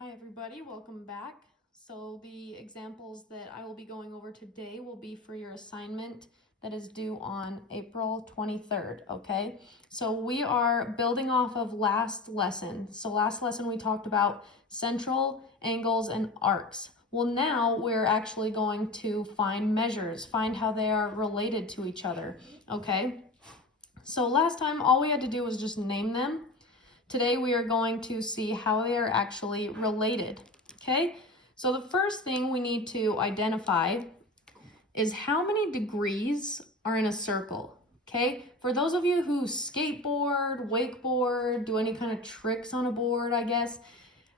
Hi everybody, welcome back. So the examples that I will be going over today will be for your assignment that is due on April 23rd, okay? So we are building off of last lesson. So last lesson we talked about central, angles, and arcs. Well, now we're actually going to find measures, find how they are related to each other, okay? So last time all we had to do was just name them. Today we are going to see how they are actually related, okay? So the first thing we need to identify is how many degrees are in a circle, okay? For those of you who skateboard, wakeboard, do any kind of tricks on a board, I guess,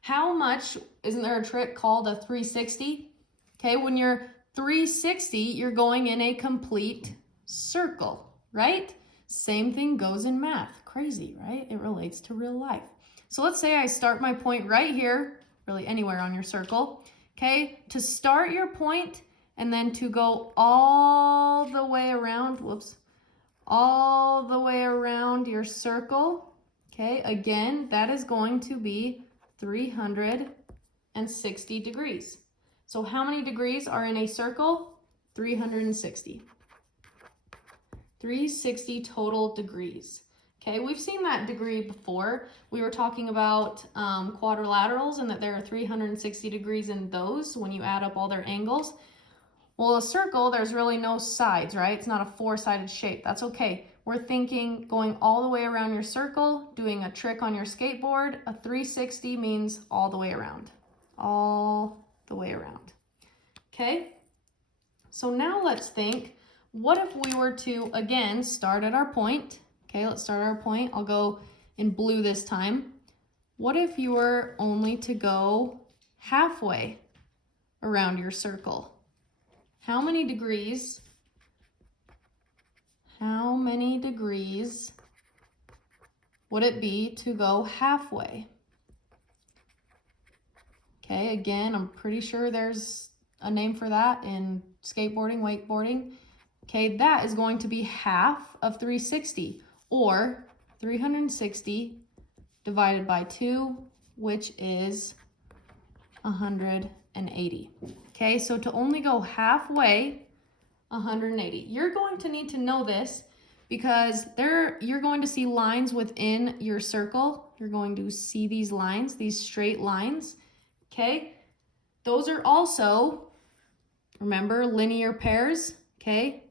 how much, isn't there a trick called a 360? Okay, when you're 360, you're going in a complete circle, right? Same thing goes in math. Crazy, right? It relates to real life. So let's say I start my point right here, really anywhere on your circle. Okay, to start your point and then to go all the way around, all the way around your circle. Okay, again, that is going to be 360 degrees. So how many degrees are in a circle? 360. 360 total degrees. Okay, we've seen that degree before. We were talking about quadrilaterals and that there are 360 degrees in those when you add up all their angles. Well, a circle, there's really no sides, right? It's not a four-sided shape. That's okay. We're thinking going all the way around your circle, doing a trick on your skateboard. A 360 means all the way around. All the way around. Okay? So now let's think, what if we were to, again, start at our point? Okay, let's start our point. I'll go in blue this time. What if you were only to go halfway around your circle? How many degrees would it be to go halfway? Okay, again, I'm pretty sure there's a name for that in skateboarding, wakeboarding. Okay, that is going to be half of 360, or 360 divided by 2, which is 180. Okay, so to only go halfway, 180. You're going to need to know this because you're going to see lines within your circle. You're going to see these lines, these straight lines. Okay, those are also, remember, linear pairs. Okay,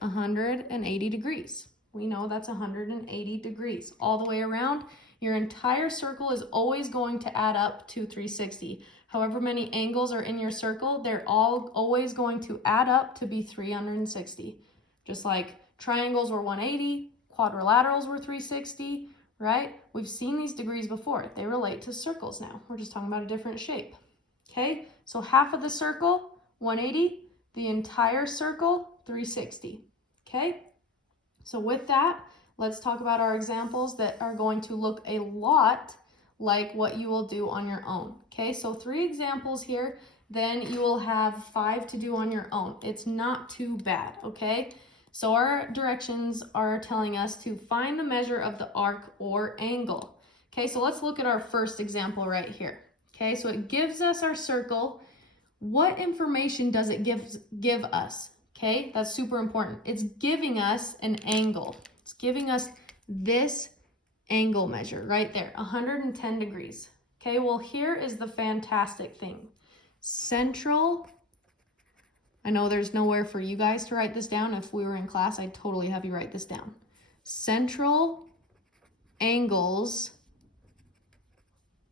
180 degrees. We know that's 180 degrees all the way around. Your entire circle is always going to add up to 360. However many angles are in your circle, they're all always going to add up to be 360. Just like triangles were 180, quadrilaterals were 360, right? We've seen these degrees before. They relate to circles now. We're just talking about a different shape. Okay, so half of the circle, 180, the entire circle, 360. Okay, so with that, let's talk about our examples that are going to look a lot like what you will do on your own. Okay, so 3 examples here, then you will have 5 to do on your own. It's not too bad, okay? So our directions are telling us to find the measure of the arc or angle. Okay, so let's look at our first example right here. Okay, so it gives us our circle. What information does it give us? Okay, that's super important. It's giving us an angle. It's giving us this angle measure right there, 110 degrees. Okay, well, here is the fantastic thing. Central, I know there's nowhere for you guys to write this down. If we were in class, I'd totally have you write this down. Central angles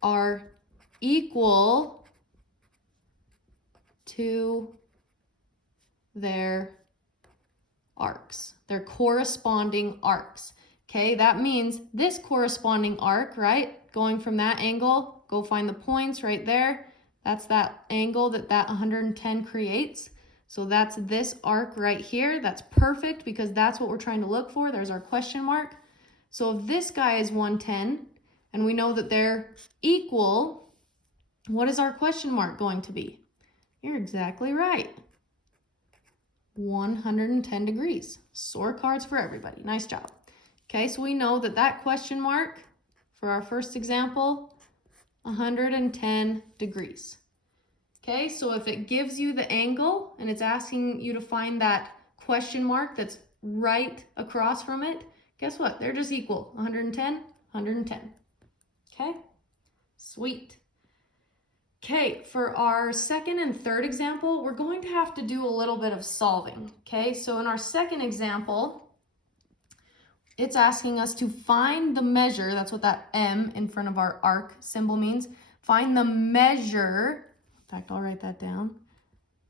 are equal to their arcs, their corresponding arcs. Okay, that means this corresponding arc, right? Going from that angle, go find the points right there. That's that angle that 110 creates. So that's this arc right here. That's perfect because that's what we're trying to look for. There's our question mark. So if this guy is 110 and we know that they're equal, what is our question mark going to be? You're exactly right. 110 degrees. Sore cards for everybody. Nice job. Okay, so we know that that question mark for our first example 110 degrees. Okay, so if it gives you the angle and it's asking you to find that question mark that's right across from it, guess what? They're just equal, 110, 110. Okay, sweet. Okay, for our second and third example, we're going to have to do a little bit of solving. Okay, so in our second example, it's asking us to find the measure, that's what that M in front of our arc symbol means. Find the measure, in fact, I'll write that down.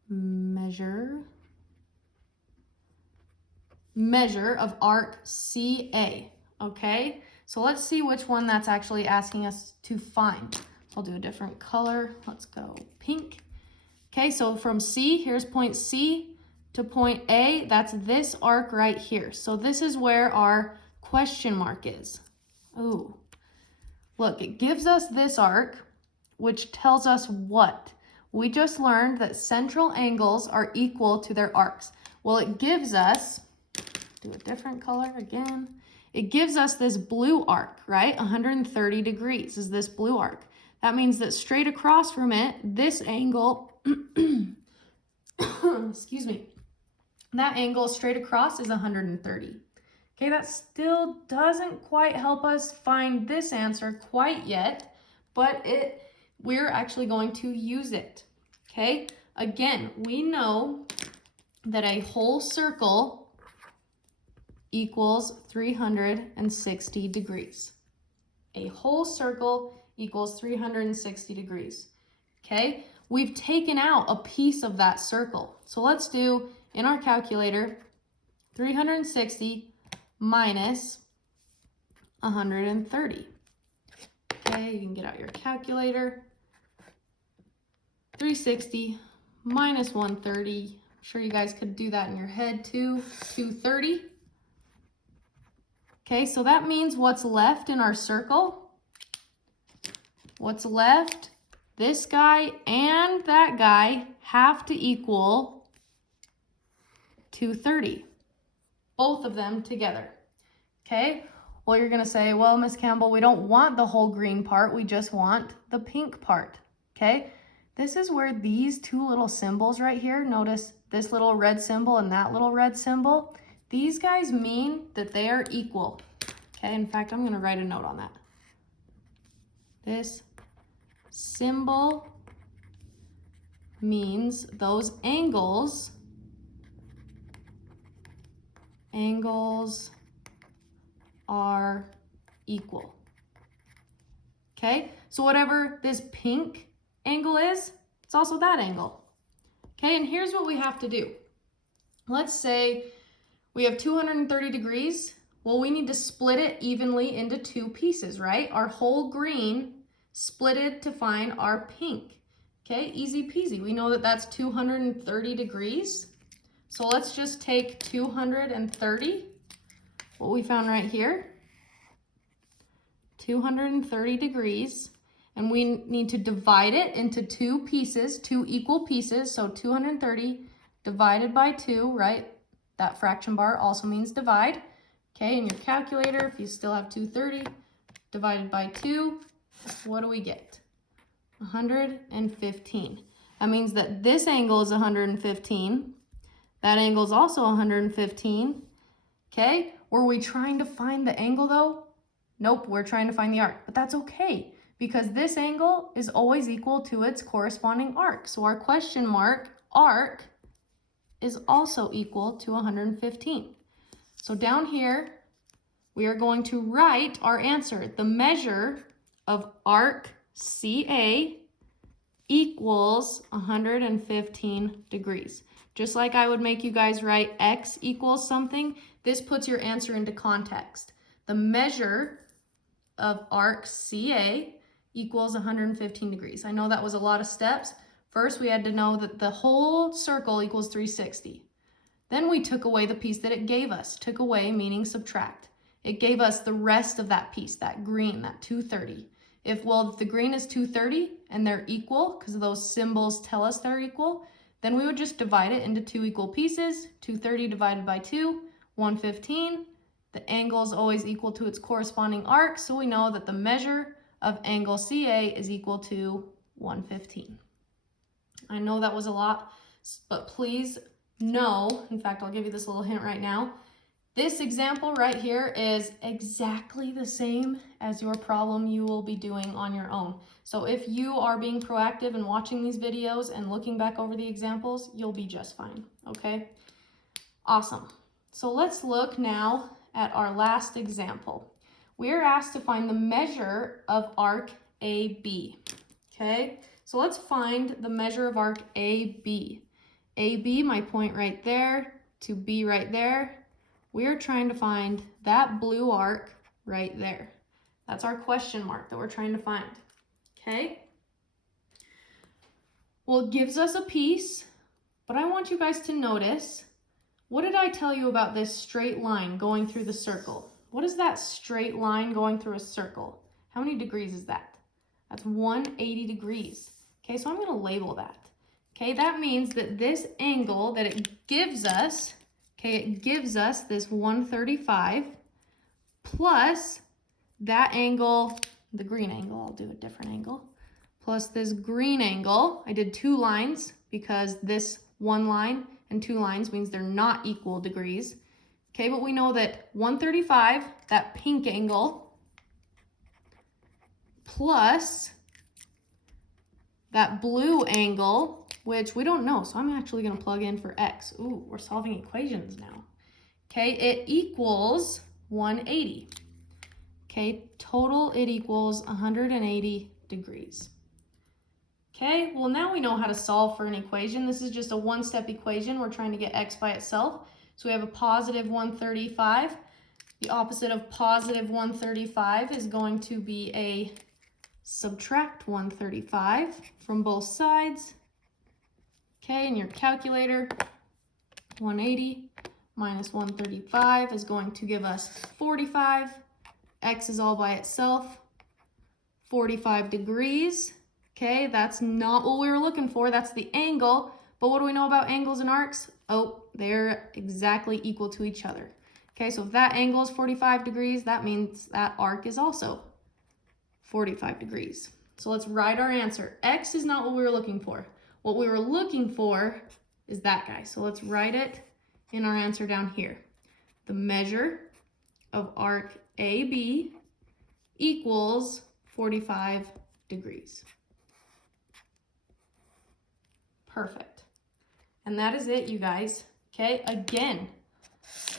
Measure of arc CA, okay? So let's see which one that's actually asking us to find. I'll do a different color. Let's go pink. Okay, so from C, here's point C to point A, that's this arc right here. So this is where our question mark is. Oh, look, it gives us this arc, which tells us what? We just learned that central angles are equal to their arcs. Well, it gives us, do a different color again. It gives us this blue arc, right? 130 degrees is this blue arc. That means that straight across from it, this angle, excuse me, that angle straight across is 130. Okay, that still doesn't quite help us find this answer quite yet, but we're actually going to use it. Okay, again, we know that a whole circle equals 360 degrees. A whole circle equals 360 degrees. Okay, we've taken out a piece of that circle. So let's do, in our calculator, 360 minus 130. Okay, you can get out your calculator. 360 minus 130. I'm sure you guys could do that in your head too. 230. Okay, so that means what's left in our circle? What's left? This guy and that guy have to equal 230. Both of them together. Okay, well, you're going to say, well, Miss Campbell, we don't want the whole green part. We just want the pink part. Okay, this is where these two little symbols right here, notice this little red symbol and that little red symbol, these guys mean that they are equal. Okay, in fact, I'm going to write a note on that. This symbol means those angles are equal. Okay, so whatever this pink angle is, it's also that angle. Okay, and here's what we have to do. Let's say we have 230 degrees. Well, we need to split it evenly into two pieces, right? Our whole green splitted to find our pink. Okay, easy peasy. We know that that's 230 degrees. So let's just take 230, what we found right here, 230 degrees, and we need to divide it into two pieces, two equal pieces. So 230 divided by 2, right? That fraction bar also means divide. Okay, in your calculator, if you still have 230 divided by 2, what do we get? 115. That means that this angle is 115. That angle is also 115. Okay, were we trying to find the angle though? Nope, we're trying to find the arc, but that's okay because this angle is always equal to its corresponding arc. So our question mark arc is also equal to 115. So down here, we are going to write our answer. The measure of arc CA equals 115 degrees. Just like I would make you guys write X equals something, this puts your answer into context. The measure of arc CA equals 115 degrees. I know that was a lot of steps. First, we had to know that the whole circle equals 360. Then we took away the piece that it gave us. Took away meaning subtract. It gave us the rest of that piece, that green, that 230. If the green is 230 and they're equal, because those symbols tell us they're equal, then we would just divide it into two equal pieces. 230 divided by 2, 115. The angle is always equal to its corresponding arc, so we know that the measure of angle CA is equal to 115. I know that was a lot, but please know, in fact, I'll give you this little hint right now. This example right here is exactly the same as your problem you will be doing on your own. So if you are being proactive and watching these videos and looking back over the examples, you'll be just fine, okay? Awesome. So let's look now at our last example. We are asked to find the measure of arc AB, okay? So let's find the measure of arc AB. AB, my point right there, to B right there. We're trying to find that blue arc right there. That's our question mark that we're trying to find, okay? Well, it gives us a piece, but I want you guys to notice, what did I tell you about this straight line going through the circle? What is that straight line going through a circle? How many degrees is that? That's 180 degrees. Okay, so I'm gonna label that. Okay, that means that this angle that it gives us, okay, it gives us this 135 plus that angle, the green angle, I'll do a different angle, plus this green angle. I did 2 lines because this 1 line and 2 lines means they're not equal degrees. Okay, but we know that 135, that pink angle, plus that blue angle, which we don't know, so I'm actually going to plug in for x. Ooh, we're solving equations now. Okay, it equals 180. Okay, total it equals 180 degrees. Okay, well now we know how to solve for an equation. This is just a one-step equation. We're trying to get x by itself. So we have a positive 135. The opposite of positive 135 is going to be a subtract 135 from both sides. Okay, in your calculator, 180 minus 135 is going to give us 45. X is all by itself, 45 degrees. Okay, that's not what we were looking for. That's the angle. But what do we know about angles and arcs? Oh, they're exactly equal to each other. Okay, so if that angle is 45 degrees, that means that arc is also 45 degrees. So let's write our answer. X is not what we were looking for. What we were looking for is that guy. So let's write it in our answer down here. The measure of arc AB equals 45 degrees. Perfect. And that is it, you guys. Okay, again,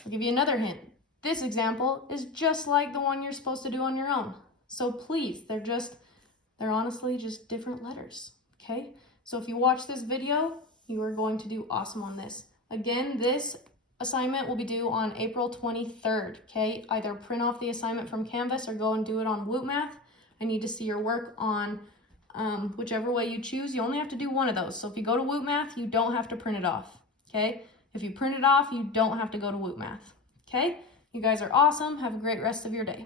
I'll give you another hint. This example is just like the one you're supposed to do on your own. So please, they're honestly just different letters, okay? So if you watch this video, you are going to do awesome on this. Again, this assignment will be due on April 23rd, okay? Either print off the assignment from Canvas or go and do it on WootMath. I need to see your work on whichever way you choose. You only have to do one of those. So if you go to WootMath, you don't have to print it off, okay? If you print it off, you don't have to go to WootMath, okay? You guys are awesome. Have a great rest of your day.